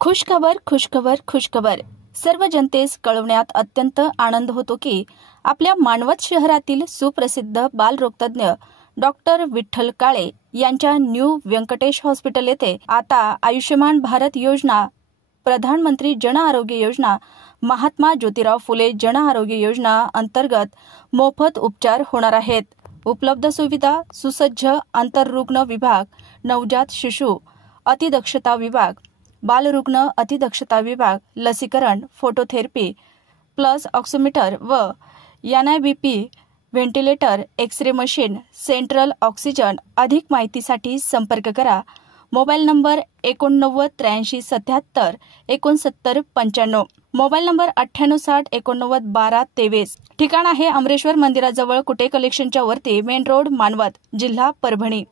खुशखबर खुशखबर खुशखबर सर्व जनतेस कळवण्यात अत्यंत आनंद होतो की आपल्या मानवत शहरातील सुप्रसिद्ध बालरोगतज्ञ डॉक्टर विठ्ठल काळे यांच्या न्यू व्यंकटेश हॉस्पिटल येथे आता आयुष्यमान भारत योजना, प्रधानमंत्री जन आरोग्य योजना, महात्मा ज्योतिराव फुले जन आरोग्य योजना अंतर्गत मोफत उपचार होणार आहेत। उपलब्ध सुविधा: सुसज्ज आंतररुग्ण विभाग, नवजात शिशु अतिदक्षता विभाग, बालरुग्ण अतिदक्षता विभाग, लसीकरण, फोटोथेरपी प्लस ऑक्सिमीटर व NIBP, ventilator, x-ray machine, central oxygen. अधिक माहितीसाठी संपर्क करा। Mobile number 89 83 77 69 95, mobile number 98 60 89 12 23। ठिकाण आहे अमरेश्वर मंदिराजवळ कुटे कलेक्शनच्या वरती, मेन रोड, मानवत, जिल्हा परभणी।